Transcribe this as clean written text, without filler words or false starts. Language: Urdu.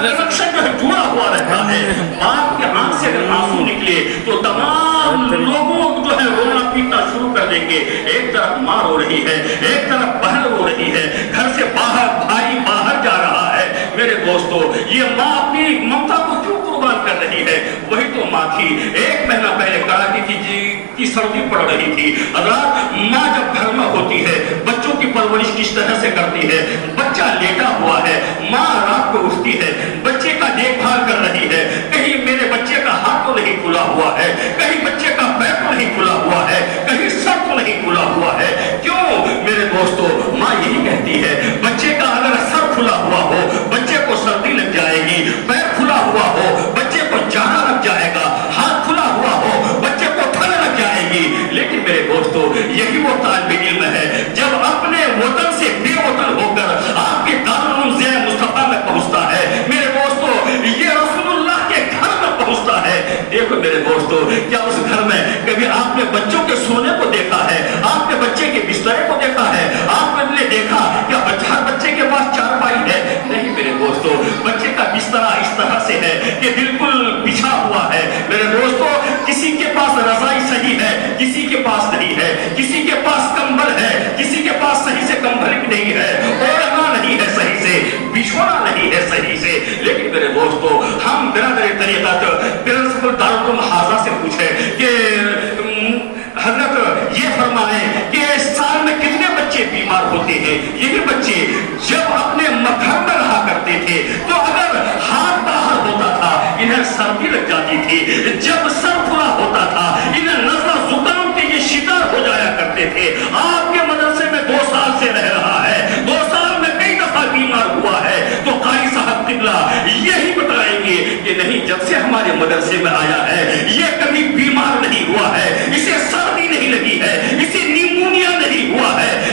کنیکشن جو ہے جڑا ہوا رہتا ہے. باپ کے آنکھ سے اگر آنسو نکلے تو تمام لوگوں جو ہے رونا پیٹنا شروع کر دیں گے. ایک طرف ماں رو رہی ہے, ایک طرف بہن رو رہی ہے, گھر سے باہر بھائی باہر جا رہا ہے. میرے دوستو, یہ ماں اپنی ممتا کو کیوں قربان کر رہی ہے؟ وہی تو ماں تھی. ایک مہینہ پہلے کڑاکی کی سردی پڑ رہی تھی. حضرات, ماں جب گھر میں ہوتی ہے بچوں کی پرورش کس طرح سے کرتی ہے. بچہ لیٹا ہوا ہے, ماں رات کو اٹھتی ہے, بچے کا دیکھ بھال کر رہی ہے. کہیں میرے بچے کا ہاتھ تو نہیں کھلا ہوا ہے, کہیں بچے کا پیر تو نہیں کھلا ہوا ہے, کہیں سر تو نہیں کھلا ہوا ہے. کیوں میرے دوستو؟ ماں یہی کہتی ہے بچے کا اگر سر کھلا ہوا ہو بچے کو سردی لگ جائے گی, پیر کھلا ہوا ہو بچے کو جانا لگ جائے گا, ہاتھ کھلا ہوا ہو بچے کو ٹھنڈ لگ جائے گی. لیکن میرے دوستو, یہی وہ طالب علم ہے جب اپنے وطن سے بے وطن ہو کر آپ کے دارالعلوم مصطفیٰ میں پہنچتا ہے. میرے دوستو, یہ رسول اللہ کے گھر میں پہنچتا ہے. دیکھو میرے دوستو, کیا اس گھر میں کبھی آپ نے بچوں کے سونے کو دیکھا ہے؟ آپ نے بچے کے بسترے کو دیکھا ہے؟ آپ نے دیکھا کیا ہر بچے کے پاس چارپائی ہے؟ نہیں میرے دوستو, بچے کا بسترا اس طرح سے ہے کہ بالکل بچھا ہوا ہے. میرے دوستو, کسی کے پاس رضائی صحیح ہے, کسی کے پاس نہیں ہے, کسی کے پاس کمبل ہے, کسی کے پاس صحیح سے کمبل نہیں ہے, اوڑھنا نہیں ہے صحیح سے, بچھونا نہیں ہے صحیح سے. لیکن میرے دوستو, ہم برادر طریقت پرنسپل دارالعلوم حاضہ سے پوچھے کہ حضرت یہ فرمائیں کہ سال میں کتنے بچے بیمار ہوتے ہیں؟ یہی بچے جب اپنے گھر میں رہا کرتے تھے تو اگر ہاتھ باہر ہوتا تھا انہیں سردی لگ جاتی تھی, جب سر کھلا ہوتا تھا انہیں نزلہ زکام کے یہ شکار ہو جایا کرتے تھے. آپ کے مدرسے میں 2 سال سے رہ رہا ہے, 2 سال میں کئی دفعہ بیمار ہوا ہے, تو قاری صاحب قبلہ یہی بتائیں گے کہ نہیں, جب سے ہمارے مدرسے میں آیا ہے یہ کبھی بیمار نہیں ہوا ہے, اسے سردی نہیں لگی ہے, اسے نیمونیا نہیں ہوا ہے,